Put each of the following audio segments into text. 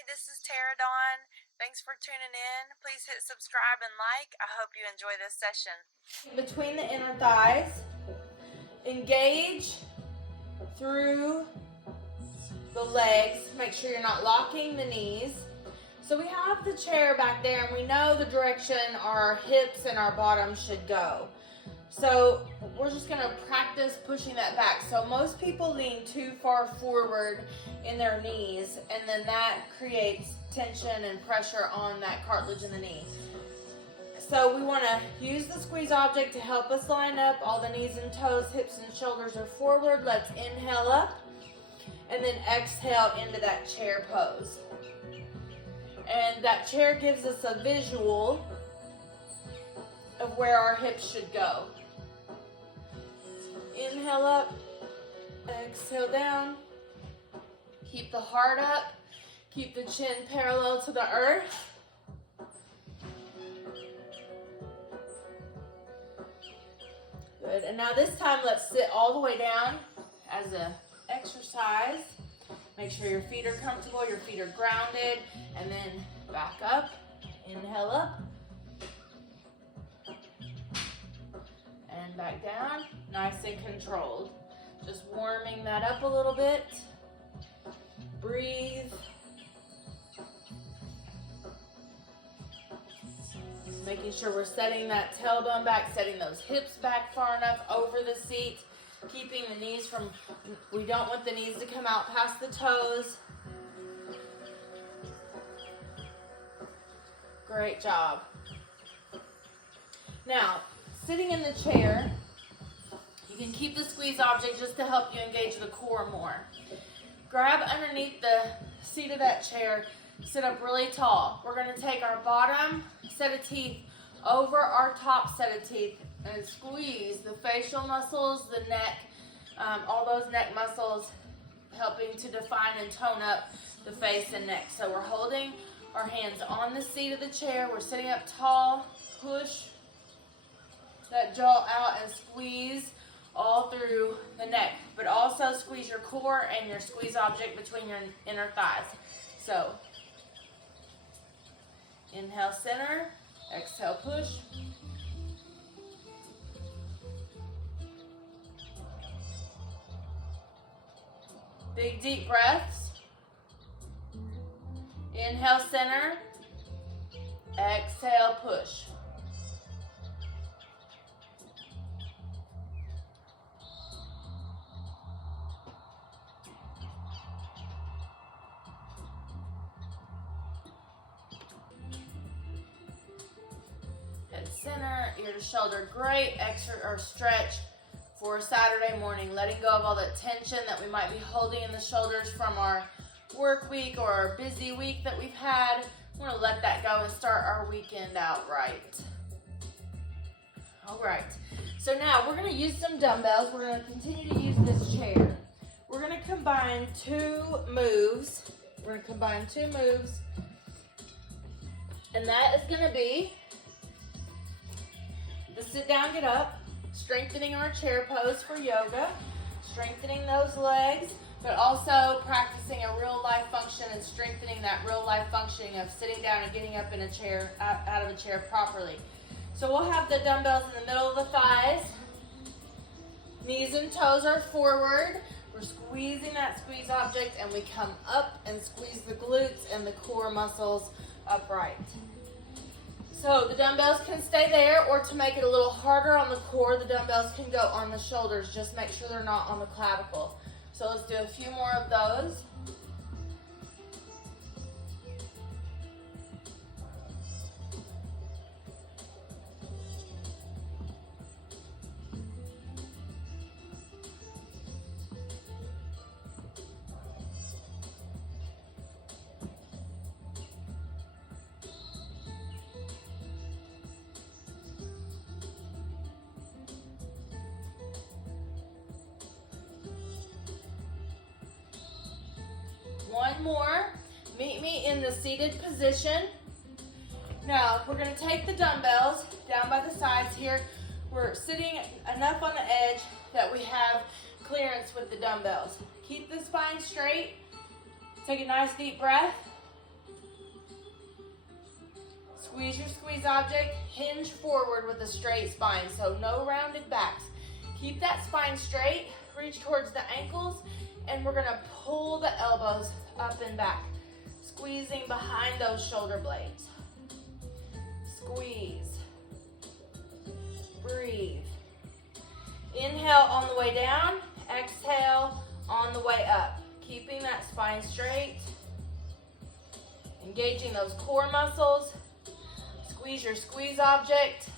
Hi, this is Tara Dawn. Thanks for tuning in. Please hit subscribe and like. I hope you enjoy this session. Between the inner thighs, engage through the legs. Make sure you're not locking the knees. So we have the chair back there and we know the direction our hips and our bottom should go. So we're just gonna practice pushing that back. So most people lean too far forward in their knees, and then that creates tension and pressure on that cartilage in the knee. So we wanna use the squeeze object to help us line up. All the knees and toes, hips and shoulders are forward. Let's inhale up, and then exhale into that chair pose. And that chair gives us a visual of where our hips should go. Inhale up, exhale down. Keep the heart up, keep the chin parallel to the earth. Good, and now this time let's sit all the way down as an exercise. Make sure your feet are comfortable, your feet are grounded, and then back up, inhale up. And back down, nice and controlled. Just warming that up a little bit. Breathe. Making sure we're setting that tailbone back, setting those hips back far enough over the seat. Keeping the knees from, we don't want the knees to come out past the toes. Great job. Now, sitting in the chair, you can keep the squeeze object just to help you engage the core more. Grab underneath the seat of that chair, sit up really tall. We're going to take our bottom set of teeth over our top set of teeth and squeeze the facial muscles, the neck, all those neck muscles, helping to define and tone up the face and neck. So we're holding our hands on the seat of the chair. We're sitting up tall. Push that jaw out and squeeze all through the neck, but also squeeze your core and your squeeze object between your inner thighs. So inhale, center, exhale, push. Big deep breaths. Inhale, center, exhale, push. Head center, ear to shoulder. Great stretch for Saturday morning, letting go of all the tension that we might be holding in the shoulders from our work week or our busy week that we've had. We want to let that go and start our weekend out right. All right, so now we're going to use some dumbbells. We're going to continue to use this chair. We're going to combine two moves. And that is going to be the sit down, get up, strengthening our chair pose for yoga, strengthening those legs, but also practicing a real life function and strengthening that real life functioning of sitting down and getting up in a chair, out of a chair properly. So we'll have the dumbbells in the middle of the thighs. Knees and toes are forward. We're squeezing that squeeze object, and we come up and squeeze the glutes and the core muscles upright. So the dumbbells can stay there, or to make it a little harder on the core, the dumbbells can go on the shoulders. Just make sure they're not on the clavicle. So let's do a few more of those. One more. Meet me in the seated position. Now, we're going to take the dumbbells down by the sides here. We're sitting enough on the edge that we have clearance with the dumbbells. Keep the spine straight. Take a nice deep breath. Squeeze your squeeze object, hinge forward with a straight spine, so no rounded backs. Keep that spine straight, reach towards the ankles, and we're gonna pull the elbows up and back, squeezing behind those shoulder blades. Squeeze, breathe. Inhale on the way down, exhale on the way up. Keeping that spine straight, engaging those core muscles. Squeeze your squeeze object.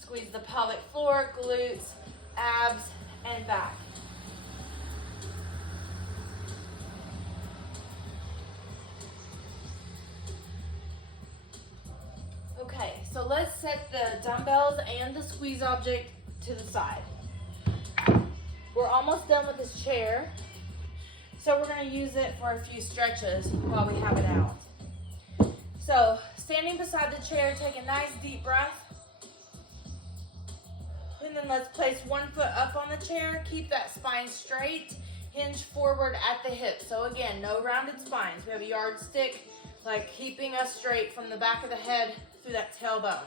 Squeeze the pelvic floor, glutes, abs, and back. Okay, so let's set the dumbbells and the squeeze object to the side. We're almost done with this chair, so we're going to use it for a few stretches while we have it out. So, standing beside the chair, take a nice deep breath. And then let's place one foot up on the chair. Keep that spine straight. Hinge forward at the hip. So again, no rounded spines. We have a yardstick, like keeping us straight from the back of the head through that tailbone.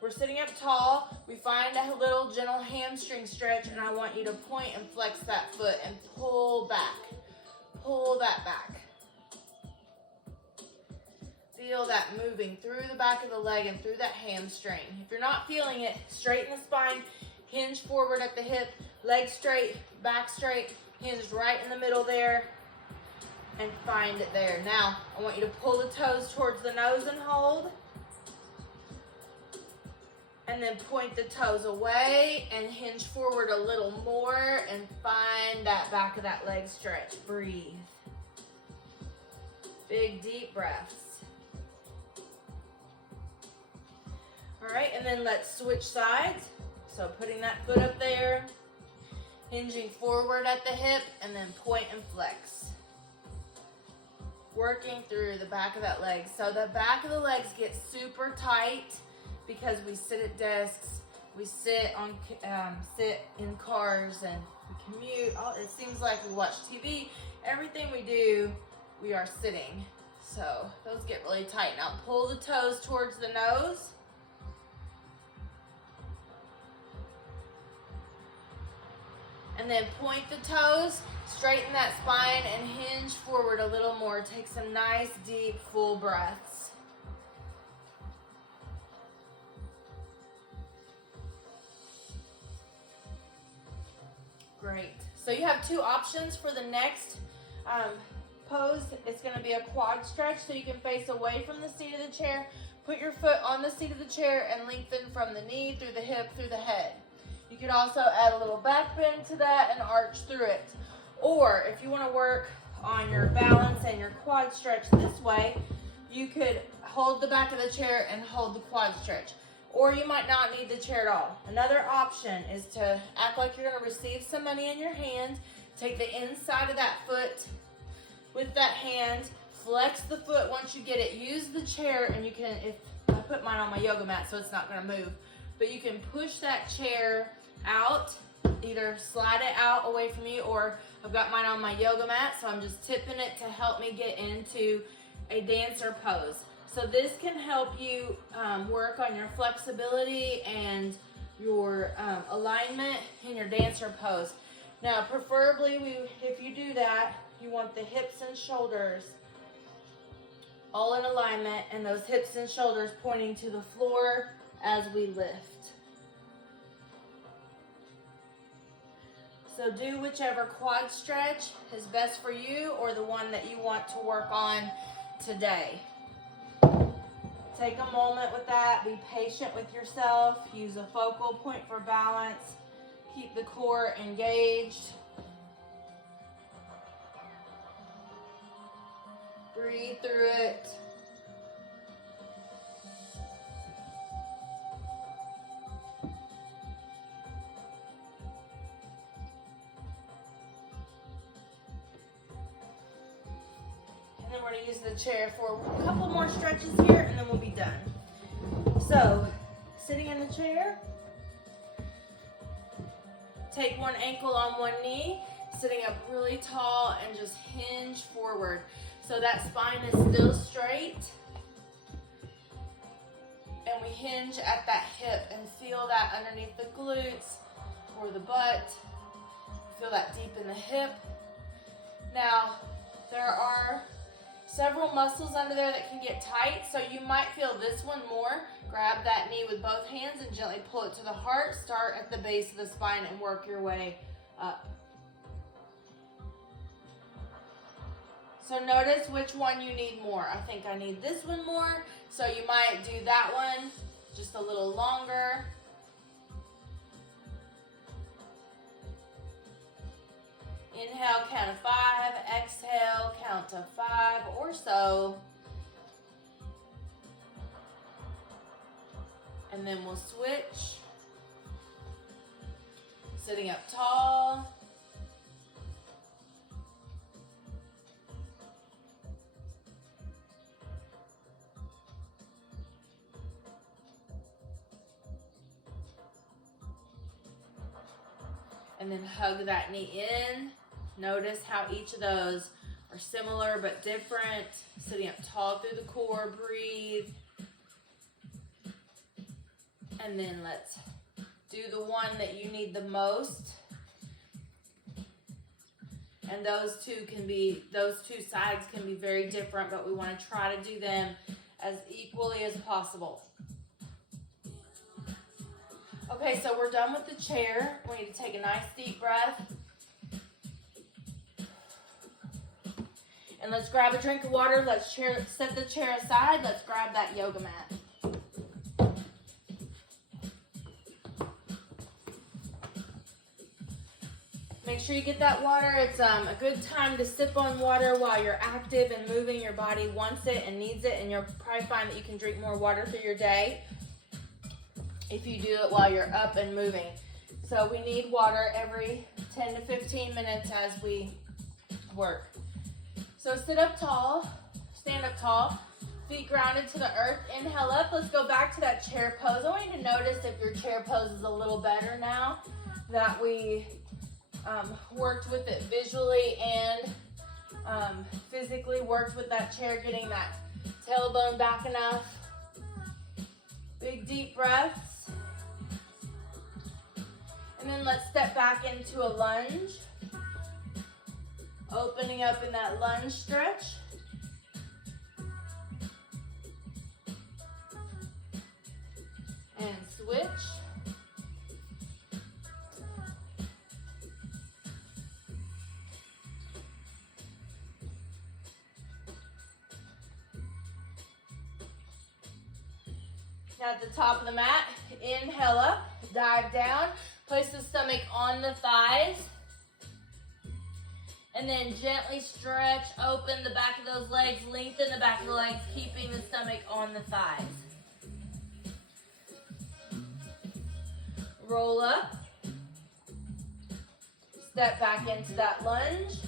We're sitting up tall. We find a little gentle hamstring stretch, and I want you to point and flex that foot and pull back. Pull that back. Feel that moving through the back of the leg and through that hamstring. If you're not feeling it, straighten the spine, hinge forward at the hip, leg straight, back straight, hinge right in the middle there, and find it there. Now, I want you to pull the toes towards the nose and hold. And then point the toes away and hinge forward a little more and find that back of that leg stretch. Breathe. Big, deep breaths. All right, and then let's switch sides. So putting that foot up there, hinging forward at the hip, and then point and flex. Working through the back of that leg. So the back of the legs get super tight because we sit at desks, we sit in cars, and we commute. It seems like we watch TV. Everything we do, we are sitting. So those get really tight. Now pull the toes towards the nose. And then point the toes, straighten that spine, and hinge forward a little more. Take some nice, deep, full breaths. Great. So you have two options for the next pose. It's going to be a quad stretch, so you can face away from the seat of the chair. Put your foot on the seat of the chair and lengthen from the knee, through the hip, through the head. You could also add a little back bend to that and arch through it. Or if you want to work on your balance and your quad stretch this way, you could hold the back of the chair and hold the quad stretch. Or you might not need the chair at all. Another option is to act like you're going to receive some money in your hand. Take the inside of that foot with that hand. Flex the foot once you get it. Use the chair, and you can, if I put mine on my yoga mat so it's not going to move, but you can push that chair out, either slide it out away from you, or I've got mine on my yoga mat, so I'm just tipping it to help me get into a dancer pose. So this can help you work on your flexibility and your alignment in your dancer pose. Now, preferably, if you do that, you want the hips and shoulders all in alignment, and those hips and shoulders pointing to the floor as we lift. So do whichever quad stretch is best for you, or the one that you want to work on today. Take a moment with that. Be patient with yourself. Use a focal point for balance. Keep the core engaged. Breathe through it. And then we're going to use the chair for a couple more stretches here, and then we'll be done. So, sitting in the chair, take one ankle on one knee, sitting up really tall, and just hinge forward. So that spine is still straight. and we hinge at that hip and feel that underneath the glutes or the butt. Feel that deep in the hip. Now, there are several muscles under there that can get tight, so you might feel this one more. Grab that knee with both hands and gently pull it to the heart. Start at the base of the spine and work your way up. So notice which one you need more. I think I need this one more, so you might do that one just a little longer. Inhale, count to 5. Exhale, count to 5 or so. And then we'll switch. Sitting up tall. And then hug that knee in. Notice how each of those are similar but different. Sitting up tall through the core, breathe. And then let's do the one that you need the most. And those two sides can be very different, but we want to try to do them as equally as possible. Okay, so we're done with the chair. We need to take a nice deep breath. And let's grab a drink of water. Let's set the chair aside. Let's grab that yoga mat. Make sure you get that water. It's a good time to sip on water while you're active and moving. Your body wants it and needs it, and you'll probably find that you can drink more water through your day if you do it while you're up and moving. So we need water every 10 to 15 minutes as we work. So sit up tall, stand up tall, feet grounded to the earth. Inhale up. Let's go back to that chair pose. I want you to notice if your chair pose is a little better now that we worked with it visually and physically worked with that chair, getting that tailbone back enough. Big deep breaths. And then let's step back into a lunge. Opening up in that lunge stretch. And switch. Now at the top of the mat, inhale up, dive down, place the stomach on the thighs. And then gently stretch, open the back of those legs, lengthen the back of the legs, keeping the stomach on the thighs. Roll up. Step back into that lunge.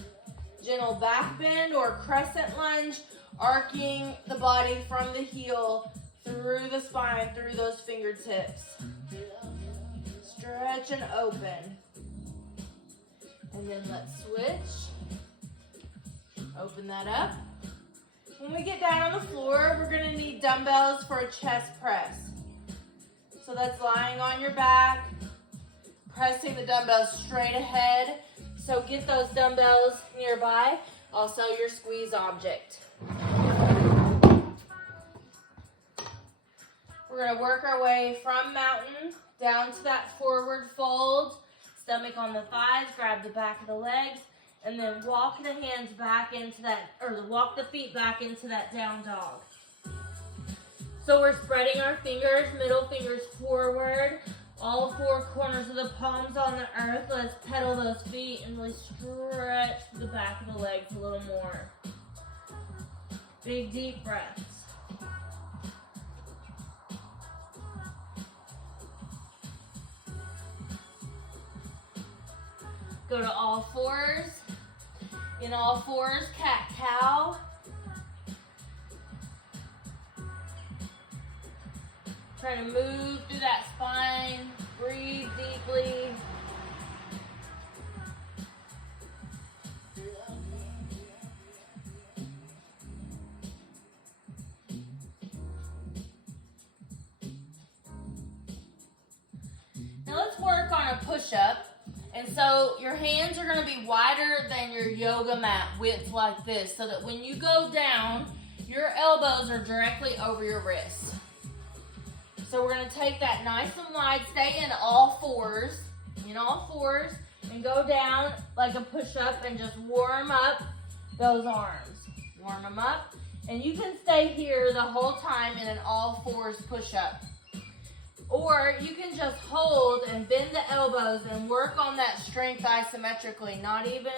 Gentle back bend or crescent lunge, arcing the body from the heel through the spine, through those fingertips. Stretch and open. And then let's switch. Open that up. When we get down on the floor, we're going to need dumbbells for a chest press. So that's lying on your back, pressing the dumbbells straight ahead. So get those dumbbells nearby. Also your squeeze object. We're going to work our way from mountain down to that forward fold. Stomach on the thighs, grab the back of the legs, and then walk the hands back into that, or walk the feet back into that down dog. So we're spreading our fingers, middle fingers forward, all four corners of the palms on the earth. Let's pedal those feet and really stretch the back of the legs a little more. Big deep breaths. Go to all fours. In all fours, cat-cow. Try to move through that spine. Breathe deeply. push-up. And so your hands are going to be wider than your yoga mat width like this, so that when you go down, your elbows are directly over your wrists. So we're going to take that nice and wide, stay in all fours, and go down like a push-up and just warm up those arms. Warm them up. And you can stay here the whole time in an all fours push-up. Or you can just hold and bend the elbows and work on that strength isometrically. Not even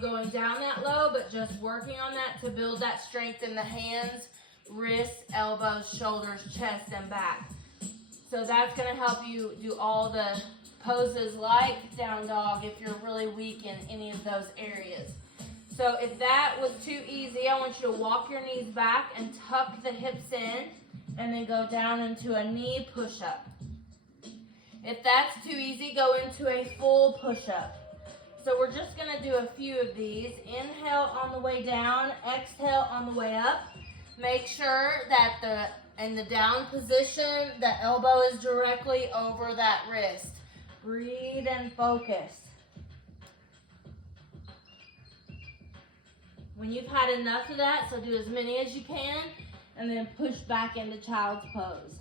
going down that low, but just working on that to build that strength in the hands, wrists, elbows, shoulders, chest, and back. So that's going to help you do all the poses like down dog if you're really weak in any of those areas. So if that was too easy, I want you to walk your knees back and tuck the hips in and then go down into a knee push-up. If that's too easy, go into a full push-up. So we're just going to do a few of these. Inhale on the way down, exhale on the way up. Make sure that in the down position, the elbow is directly over that wrist. Breathe and focus. When you've had enough of that, so do as many as you can, and then push back into child's pose.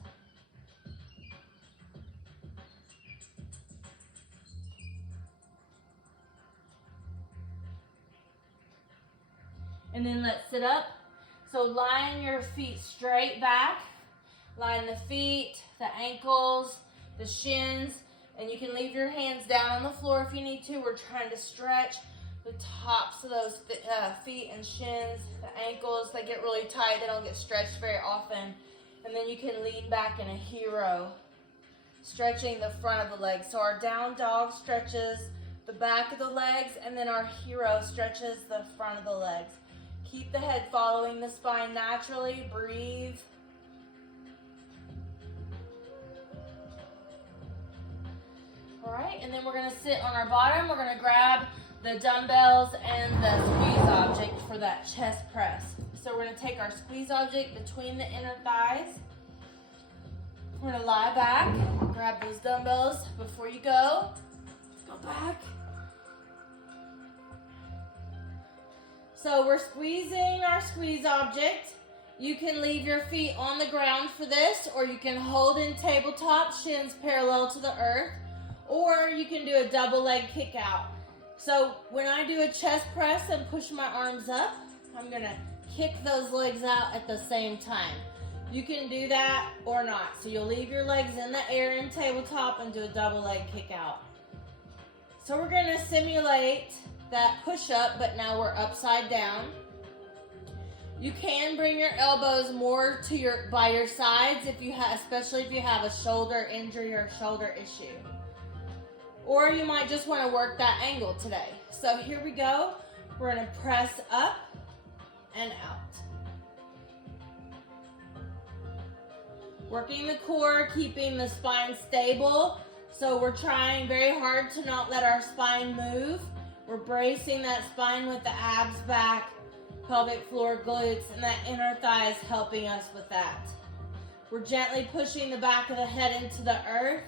And then let's sit up. So line your feet straight back. Line the feet, the ankles, the shins, and you can leave your hands down on the floor if you need to. We're trying to stretch the tops of those feet and shins, the ankles. They get really tight. They don't get stretched very often. And then you can lean back in a hero, stretching the front of the legs. So our down dog stretches the back of the legs, and then our hero stretches the front of the legs. Keep the head following the spine naturally. Breathe. All right, and then we're going to sit on our bottom. We're going to grab the dumbbells and the squeeze object for that chest press. So we're going to take our squeeze object between the inner thighs. We're going to lie back, grab those dumbbells before you go. Go back. So we're squeezing our squeeze object. You can leave your feet on the ground for this, or you can hold in tabletop, shins parallel to the earth, or you can do a double leg kick out. So when I do a chest press and push my arms up, I'm going to kick those legs out at the same time. You can do that or not. So you'll leave your legs in the air in tabletop and do a double leg kick out. So we're going to simulate that push up, but now we're upside down. You can bring your elbows more to by your sides if you have, especially if you have a shoulder injury or shoulder issue. Or you might just want to work that angle today. So here we go. We're going to press up and out. Working the core, keeping the spine stable. So we're trying very hard to not let our spine move. We're bracing that spine with the abs back, pelvic floor, glutes, and that inner thigh is helping us with that. We're gently pushing the back of the head into the earth.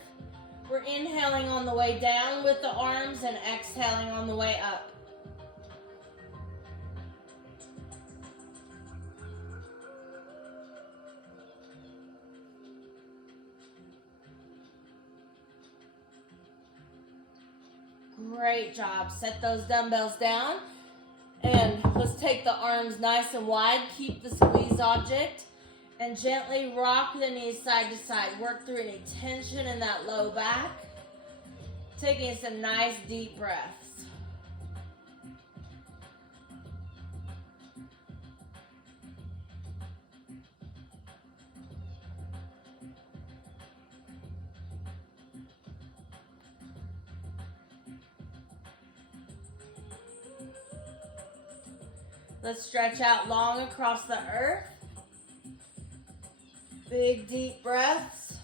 We're inhaling on the way down with the arms and exhaling on the way up. Great job. Set those dumbbells down. And let's take the arms nice and wide. Keep the squeeze object. And gently rock the knees side to side. Work through any tension in that low back. Taking some nice deep breaths. Let's stretch out long across the earth. Big deep breaths.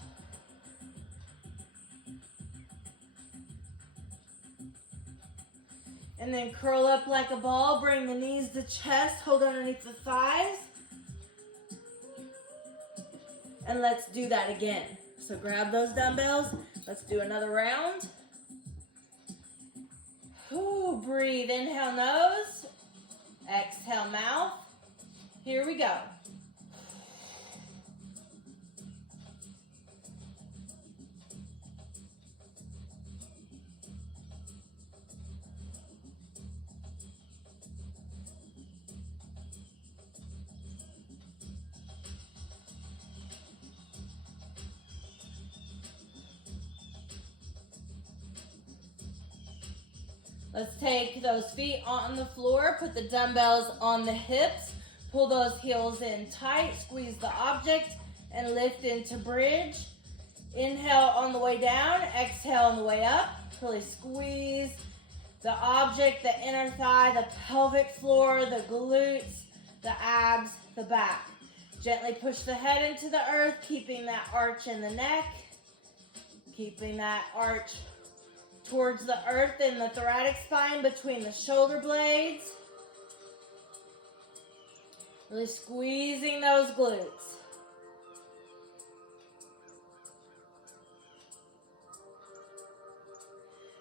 And then curl up like a ball. Bring the knees to chest. Hold underneath the thighs. And let's do that again. So grab those dumbbells. Let's do another round. Breathe. Inhale nose. Exhale mouth. Here we go. Let's take those feet on the floor, put the dumbbells on the hips, pull those heels in tight, squeeze the object, and lift into bridge. Inhale on the way down, exhale on the way up. Really squeeze the object, the inner thigh, the pelvic floor, the glutes, the abs, the back. Gently push the head into the earth, keeping that arch in the neck, keeping that arch towards the earth in the thoracic spine between the shoulder blades. Really squeezing those glutes.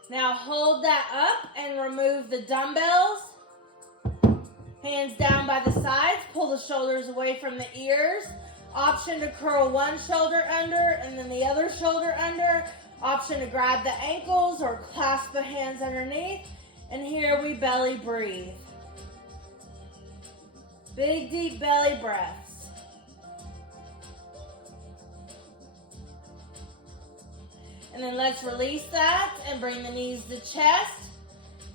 Now hold that up and remove the dumbbells. Hands down by the sides. Pull the shoulders away from the ears. Option to curl one shoulder under and then the other shoulder under. Option to grab the ankles or clasp the hands underneath. And here we belly breathe. Big, deep belly breaths. And then let's release that and bring the knees to chest.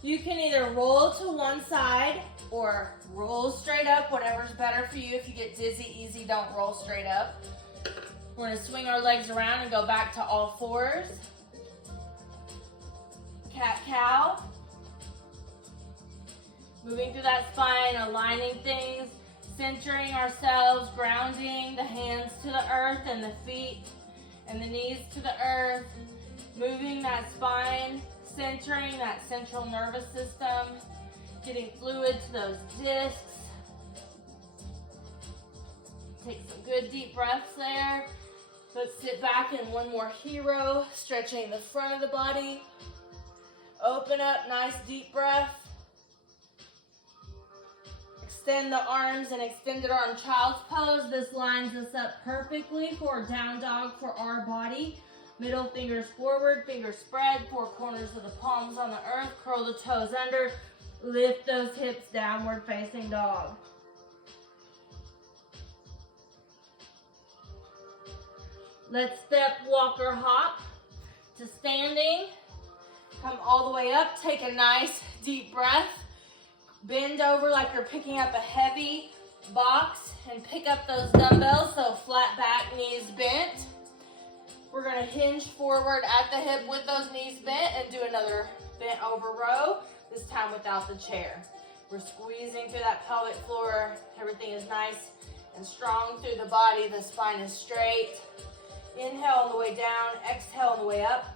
You can either roll to one side or roll straight up, whatever's better for you. If you get dizzy, easy, don't roll straight up. We're going to swing our legs around and go back to all fours. Cat-cow. Moving through that spine, aligning things, centering ourselves, grounding the hands to the earth and the feet and the knees to the earth. Moving that spine, centering that central nervous system, getting fluid to those discs. Take some good deep breaths there. Let's sit back in one more hero, stretching the front of the body. Open up, nice deep breath. Extend the arms and extended arm child's pose. This lines us up perfectly for down dog for our body. Middle fingers forward, fingers spread, four corners of the palms on the earth. Curl the toes under. Lift those hips, downward facing dog. Let's step, walk, or hop to standing. Come all the way up. Take a nice deep breath. Bend over like you're picking up a heavy box and pick up those dumbbells. So flat back, knees bent. We're going to hinge forward at the hip with those knees bent and do another bent over row, this time without the chair. We're squeezing through that pelvic floor. Everything is nice and strong through the body. The spine is straight. Inhale on the way down, exhale on the way up.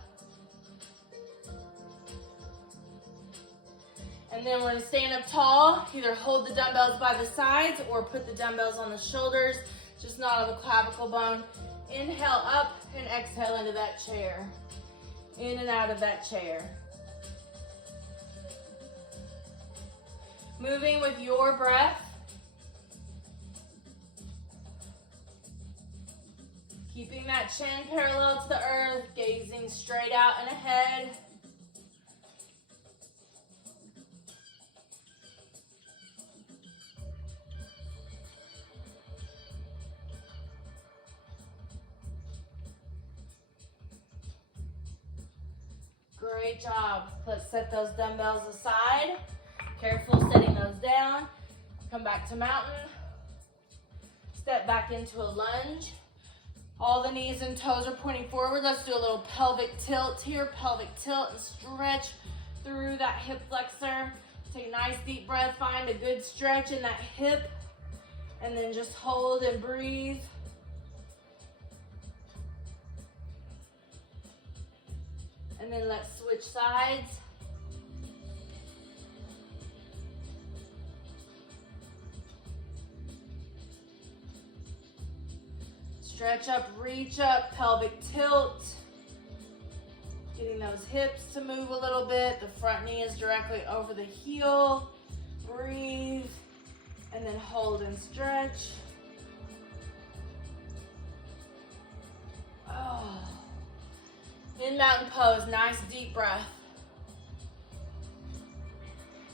And then we're going to stand up tall. Either hold the dumbbells by the sides or put the dumbbells on the shoulders, just not on the clavicle bone. Inhale up and exhale into that chair. In and out of that chair. Moving with your breath. Keeping that chin parallel to the earth, gazing straight out and ahead. Great job. Let's set those dumbbells aside. Careful setting those down. Come back to mountain. Step back into a lunge. All the knees and toes are pointing forward. Let's do a little pelvic tilt here. Pelvic tilt and stretch through that hip flexor. Take a nice deep breath. Find a good stretch in that hip. And then just hold and breathe. And then let's switch sides. Stretch up, reach up, pelvic tilt. Getting those hips to move a little bit. The front knee is directly over the heel. Breathe. And then hold and stretch. Oh. In mountain pose, nice deep breath.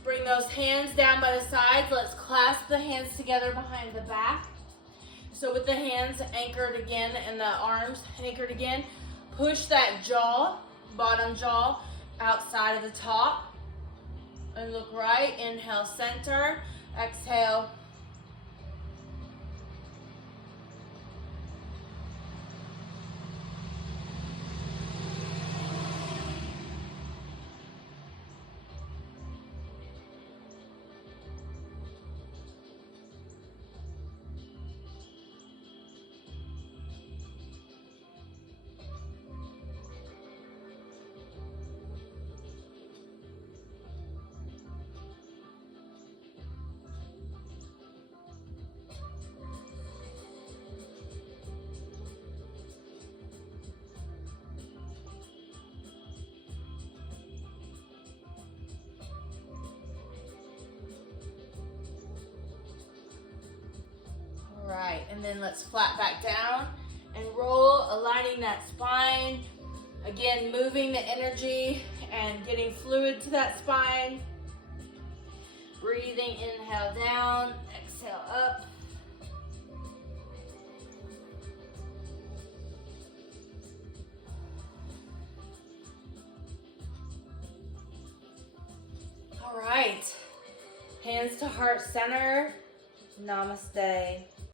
Bring those hands down by the sides. Let's clasp the hands together behind the back. So with the hands anchored again and the arms anchored again, push that jaw, bottom jaw, outside of the top. And look right. Inhale, center. Exhale. Right, and then let's flat back down and roll, aligning that spine. Again, moving the energy and getting fluid to that spine. Breathing, inhale down, exhale up. All right, hands to heart center. Namaste.